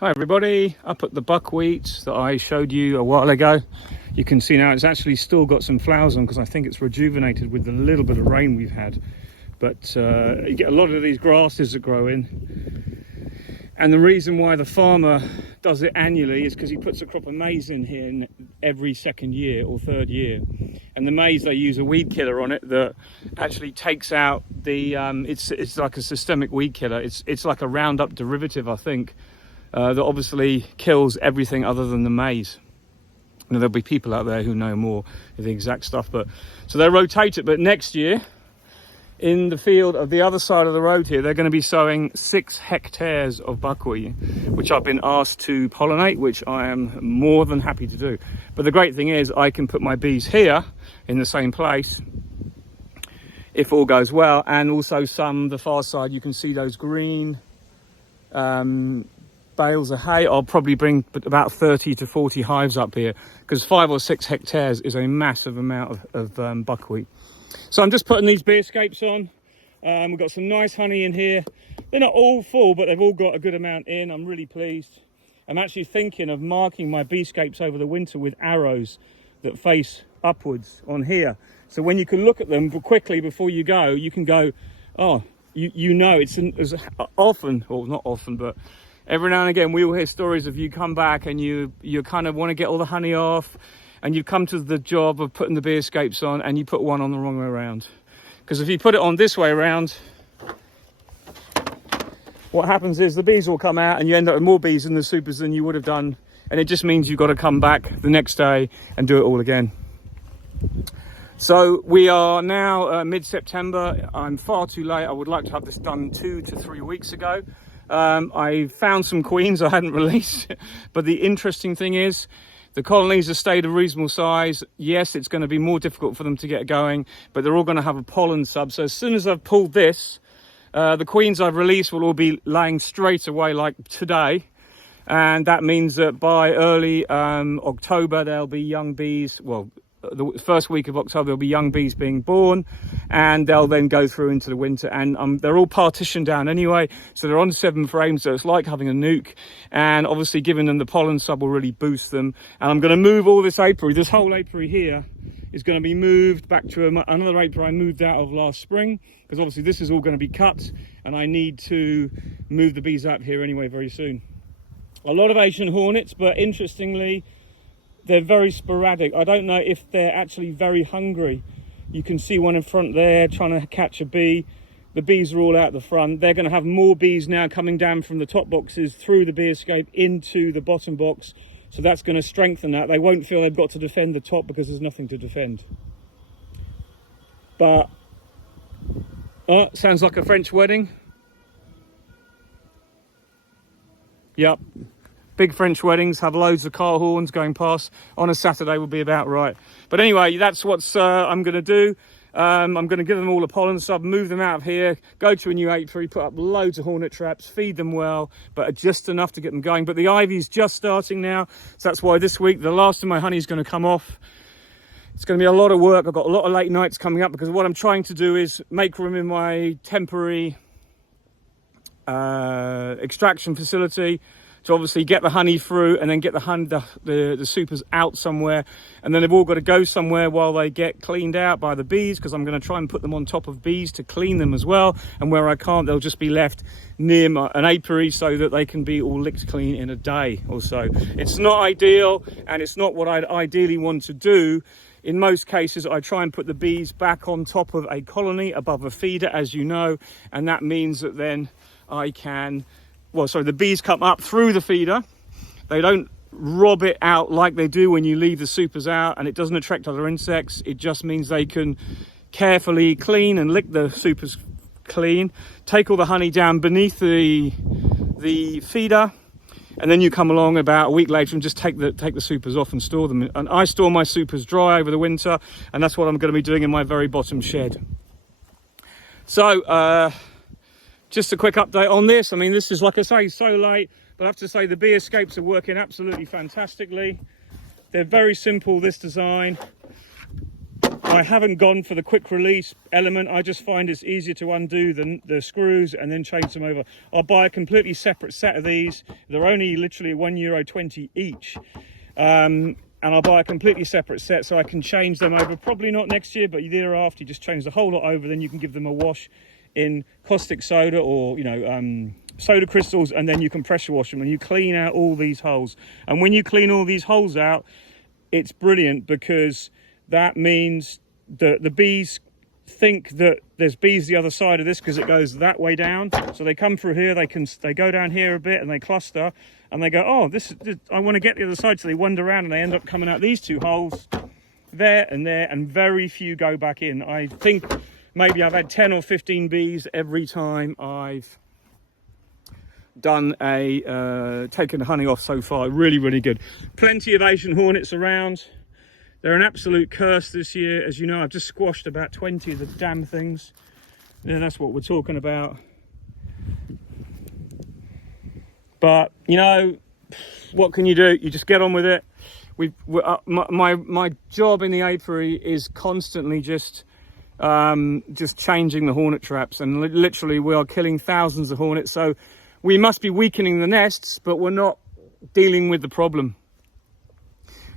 Hi everybody, up at the buckwheat that I showed you a while ago. You can see now it's actually still got some flowers on because I think it's rejuvenated with the little bit of rain we've had. But you get a lot of these grasses that grow in. And the reason why the farmer does it annually is because he puts a crop of maize in here every second year or third year. And the maize, they use a weed killer on it that actually takes out the, it's like a systemic weed killer. It's like a Roundup derivative, I think. That obviously kills everything other than the maize. Now, there'll be people out there who know more of the exact stuff, but so they rotate it. But next year, in the field of the other side of the road here, they're going to be sowing 6 hectares of buckwheat, which I've been asked to pollinate, which I am more than happy to do. But the great thing is I can put my bees here in the same place if all goes well, and also the far side, you can see those green bales of hay. I'll probably bring about 30 to 40 hives up here because 5 or 6 hectares is a massive amount of buckwheat. So I'm just putting these bee escapes on. We've got some nice honey in here. They're not all full, but they've all got a good amount in. I'm really pleased. I'm actually thinking of marking my bee escapes over the winter with arrows that face upwards on here. So when you can look at them quickly before you go, you can go, oh, you know, it's often, or not often, but every now and again, we will hear stories of you come back and you kind of want to get all the honey off, and you come to the job of putting the bee escapes on and you put one on the wrong way around. Because if you put it on this way around, what happens is the bees will come out and you end up with more bees in the supers than you would have done. And it just means you've got to come back the next day and do it all again. So we are now mid-September. I'm far too late. I would like to have this done 2 to 3 weeks ago. I found some queens I hadn't released, but the interesting thing is the colonies have stayed a reasonable size. Yes, it's going to be more difficult for them to get going, but they're all going to have a pollen sub. So as soon as I've pulled this, the queens I've released will all be laying straight away like today. And that means that by early October, there'll be young bees. Well, the first week of October, there'll be young bees being born, and they'll then go through into the winter. And they're all partitioned down anyway, so they're on 7 frames, so it's like having a nuke. And obviously giving them the pollen sub will really boost them. And I'm going to move all this apiary. This whole apiary here is going to be moved back to another apiary I moved out of last spring, because obviously this is all going to be cut, and I need to move the bees out here anyway very soon. A lot of Asian hornets, but interestingly, they're very sporadic. I don't know if they're actually very hungry. You can see one in front there trying to catch a bee. The bees are all out the front. They're going to have more bees now coming down from the top boxes through the bee escape into the bottom box. So that's going to strengthen that. They won't feel they've got to defend the top because there's nothing to defend. But, oh, sounds like a French wedding. Yep. Big French weddings have loads of car horns going past on a Saturday would be about right. But anyway, that's what I'm going to do. I'm going to give them all a pollen sub, move them out of here, go to a new apiary, put up loads of hornet traps, feed them well, but just enough to get them going. But the ivy's just starting now, so that's why this week the last of my honey is going to come off. It's going to be a lot of work. I've got a lot of late nights coming up because what I'm trying to do is make room in my temporary extraction facility to obviously get the honey through and then get the supers out somewhere, and then they've all got to go somewhere while they get cleaned out by the bees, because I'm going to try and put them on top of bees to clean them as well, and where I can't, they'll just be left near an apiary so that they can be all licked clean in a day or so. It's not ideal, and it's not what I'd ideally want to do. In most cases, I try and put the bees back on top of a colony above a feeder, as you know, and that means that then I can, the bees come up through the feeder. They don't rob it out like they do when you leave the supers out, and it doesn't attract other insects. It just means they can carefully clean and lick the supers clean, take all the honey down beneath the feeder, and then you come along about a week later and just take the supers off and store them. And I store my supers dry over the winter, and that's what I'm going to be doing in my very bottom shed. So just a quick update on this. I mean, this is, like I say, so late, but I have to say the bee escapes are working absolutely fantastically. They're very simple, this design. I haven't gone for the quick release element. I just find it's easier to undo the screws and then change them over. I'll buy a completely separate set of these. They're only literally €1.20 each. And I'll buy a completely separate set so I can change them over, probably not next year, but the year after. You just change the whole lot over, then you can give them a wash in caustic soda or, you know, soda crystals, and then you can pressure wash them and you clean out all these holes. And when you clean all these holes out, it's brilliant, because that means that the bees think that there's bees the other side of this, because it goes that way down. So they come through here, they go down here a bit and they cluster and they go, oh, this I want to get the other side. So they wander around and they end up coming out these two holes there, and very few go back in. I think maybe I've had 10 or 15 bees every time I've done taken the honey off so far. Really, really good. Plenty of Asian hornets around. They're an absolute curse this year. As you know, I've just squashed about 20 of the damn things. Yeah, that's what we're talking about. But, you know, what can you do? You just get on with it. My job in the apiary is constantly just changing the hornet traps. And literally, we are killing thousands of hornets. So we must be weakening the nests, but we're not dealing with the problem.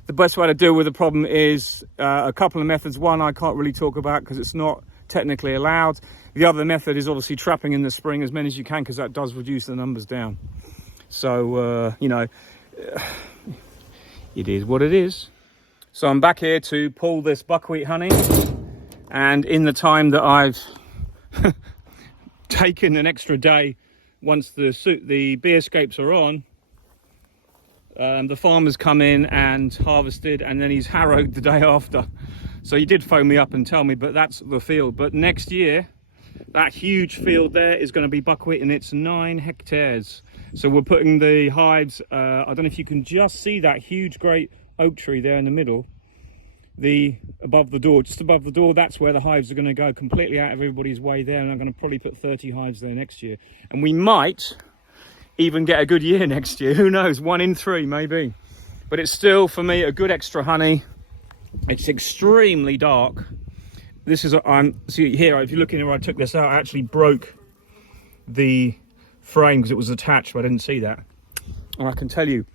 The best way to deal with the problem is a couple of methods. One I can't really talk about because it's not technically allowed. The other method is obviously trapping in the spring as many as you can, because that does reduce the numbers down. So, you know, it is what it is. So I'm back here to pull this buckwheat honey. And in the time that I've taken an extra day, once the bee escapes are on, the farmer's come in and harvested, and then he's harrowed the day after. So he did phone me up and tell me, but that's the field. But next year, that huge field there is going to be buckwheat, and it's 9 hectares. So we're putting the hives, I don't know if you can just see that huge great oak tree there in the middle, above the door, just above the door. That's where the hives are going to go, completely out of everybody's way there. And I'm going to probably put 30 hives there next year. And we might even get a good year next year. Who knows? 1 in 3 maybe. But it's still, for me, a good extra honey. It's extremely dark. This is see here, if you're looking here, I took this out. I actually broke the frame because it was attached, but I didn't see that. And I can tell you,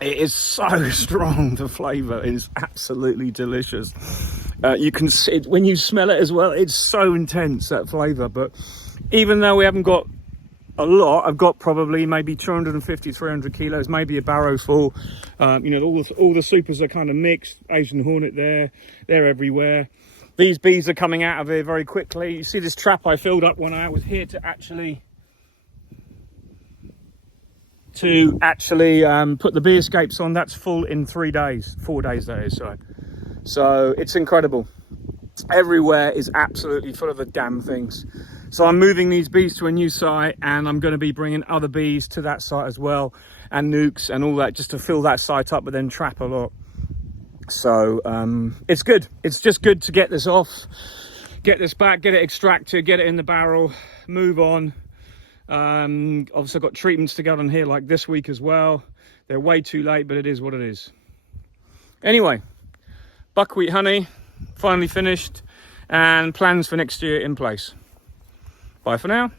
it is so strong. The flavor is absolutely delicious. You can see it when you smell it as well. It's so intense, that flavor. But even though we haven't got a lot, I've got probably maybe 250, 300 kilos, maybe a barrow full. You know, all the supers are kind of mixed. Asian hornet they're everywhere. These bees are coming out of here very quickly. You see this trap I filled up when I was here to actually put the bee escapes on. That's full in 4 days that is, sorry. So it's incredible. Everywhere is absolutely full of the damn things. So I'm moving these bees to a new site, and I'm going to be bringing other bees to that site as well, and nukes and all that, just to fill that site up, but then trap a lot. So it's good. It's just good to get this off, get this back, get it extracted, get it in the barrel, move on. Obviously I've got treatments to go on here like this week as well. They're way too late, but it is what it is. Anyway, buckwheat honey finally finished, and plans for next year in place. Bye for now.